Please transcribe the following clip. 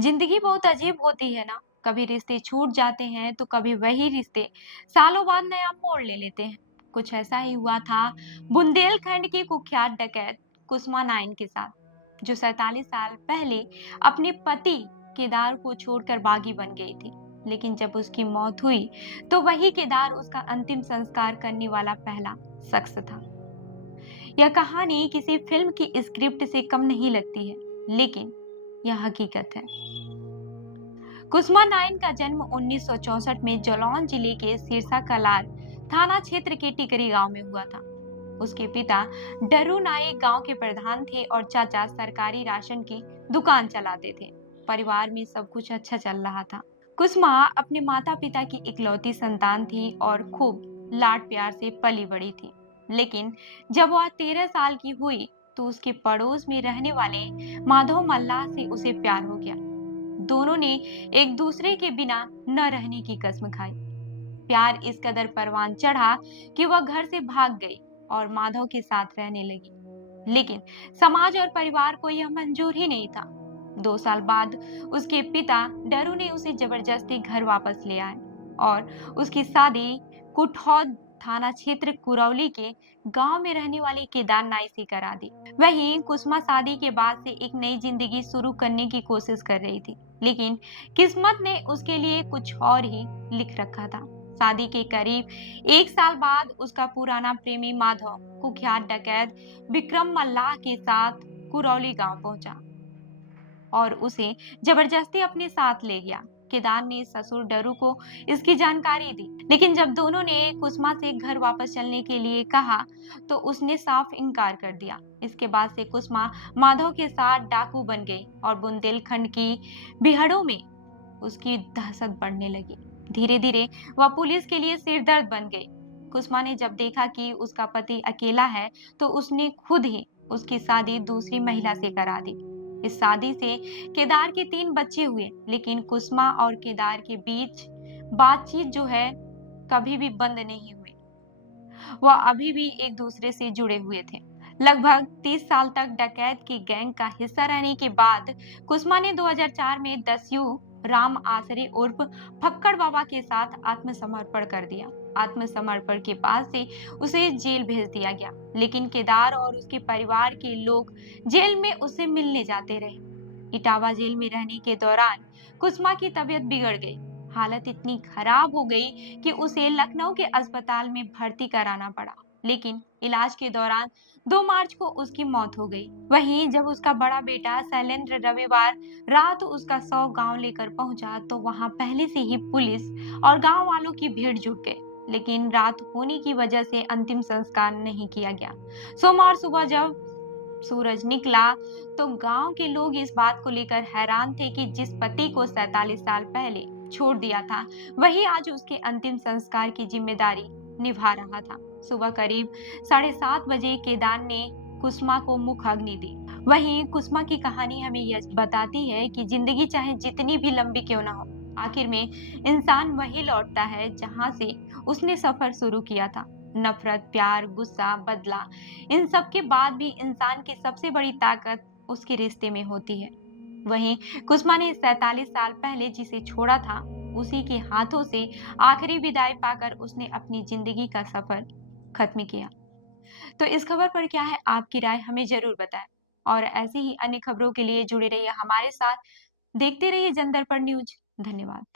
जिंदगी बहुत अजीब होती है ना। कभी रिश्ते छूट जाते हैं तो कभी वही रिश्ते सालों बाद नया मोड़ ले लेते हैं। कुछ ऐसा ही हुआ था बुंदेलखंड की कुख्यात डकैत कुसमा नाइन के साथ, जो 47 साल पहले अपने पति केदार को छोड़कर बागी बन गई थी। लेकिन जब उसकी मौत हुई तो वही केदार उसका अंतिम संस्कार करने वाला पहला शख्स था। यह कहानी किसी फिल्म की स्क्रिप्ट से कम नहीं लगती है, लेकिन यह हकीकत है। कुसमा नाइन का जन्म 1964 में जालौन जिले के सिरसा कलार थाना क्षेत्र के टिकरी गांव में हुआ था। उसके पिता डरू नाइक गांव के प्रधान थे और चाचा सरकारी राशन की दुकान चलाते थे। परिवार में सब कुछ अच्छा चल रहा था। कुसमा अपने माता पिता की इकलौती संतान थी और खूब लाड प्यार से पली बड़ी थी। लेकिन जब वह 13 साल की हुई तो उसके पड़ोस में रहने वाले माधव मल्लाह से उसे प्यार हो गया। दोनों ने एक दूसरे के बिना न रहने की कसम खाई। प्यार इस कदर परवान चढ़ा कि वह घर से भाग गई और माधव के साथ रहने लगी। लेकिन समाज और परिवार को यह मंजूर ही नहीं था। 2 साल बाद उसके पिता डरू ने उसे जबरदस्ती घर वापस ले आए और उसकी शादी कुठौद थाना क्षेत्र कुरौली के गांव में रहने वाली केदार नाई से करा दी। वहीं कुसुमा शादी के बाद से एक नई जिंदगी शुरू करने की कोशिश कर रही थी, लेकिन किस्मत ने उसके लिए कुछ और ही लिख रखा था। शादी के करीब 1 साल बाद उसका पुराना प्रेमी माधव कुख्यात डकैत विक्रम मल्लाह के साथ कुरौली गांव पहुंचा और उसे जबरदस्ती अपने साथ ले गया। केदार ने ससुर डरू को इसकी जानकारी दी, लेकिन जब दोनों ने कुसुमा से घर वापस चलने के लिए कहा तो उसने साफ इनकार कर दिया। इसके बाद से कुसुमा माधव के साथ डाकू बन गई और बुंदेलखंड की बिहड़ों में उसकी दहशत बढ़ने लगी। धीरे धीरे वह पुलिस के लिए सिरदर्द बन गई। कुसुमा ने जब देखा कि उसका पति अकेला है तो उसने खुद ही उसकी शादी दूसरी महिला से करा दी। इस शादी से केदार के 3 बच्चे हुए, लेकिन कुसुमा और केदार के बीच बातचीत जो है कभी भी बंद नहीं हुई। वह अभी भी एक दूसरे से जुड़े हुए थे। लगभग 30 साल तक डकैत की गैंग का हिस्सा रहने के बाद कुसुमा ने 2004 में दस्यू राम आसरे उर्फ फक्कड़ बाबा के साथ आत्मसमर्पण कर दिया। आत्मसमर्पण के बाद से उसे जेल भेज दिया गया, लेकिन केदार और उसके परिवार के लोग जेल में उससे मिलने जाते रहे। इटावा जेल में रहने के दौरान कुसुमा की तबीयत बिगड़ गई। हालत इतनी खराब हो गई कि उसे लखनऊ के अस्पताल में भर्ती कराना पड़ा, लेकिन इलाज के दौरान 2 मार्च को उसकी मौत हो गई। वहीं जब उसका बड़ा बेटा शैलेंद्र रविवार रात उसका शव गांव लेकर पहुंचा तो वहां पहले से ही पुलिस और गांव वालों की भीड़ जुट गई, लेकिन रात होने की वजह से अंतिम संस्कार नहीं किया गया। सोमवार सुबह जब सूरज निकला तो गांव के लोग इस बात को लेकर हैरान थे कि जिस पति को 47 साल पहले छोड़ दिया था, वही आज उसके अंतिम संस्कार की जिम्मेदारी निभा रहा था। सुबह करीब 7:30 बजे केदार ने कुसुमा को मुख अग्नि दी। वहीं कुसुमा की कहानी हमें यह बताती है कि जिंदगी चाहे जितनी भी लंबी क्यों ना हो, आखिर में इंसान वही लौटता है जहां से उसने सफर शुरू किया था। नफरत, प्यार, गुस्सा, बदला, इन सब के बाद भी इंसान की सबसे बड़ी ताकत उसके रिश्ते में होती है। वहीं कुसुमा ने 47 साल पहले जिसे छोड़ा था, उसी के हाथों से आखिरी विदाई पाकर उसने अपनी जिंदगी का सफर खत्म किया। तो इस खबर पर क्या है आपकी राय, हमें जरूर बताएं। और ऐसी ही अन्य खबरों के लिए जुड़े रहिए हमारे साथ। देखते रहिए जन दर्पण न्यूज। धन्यवाद।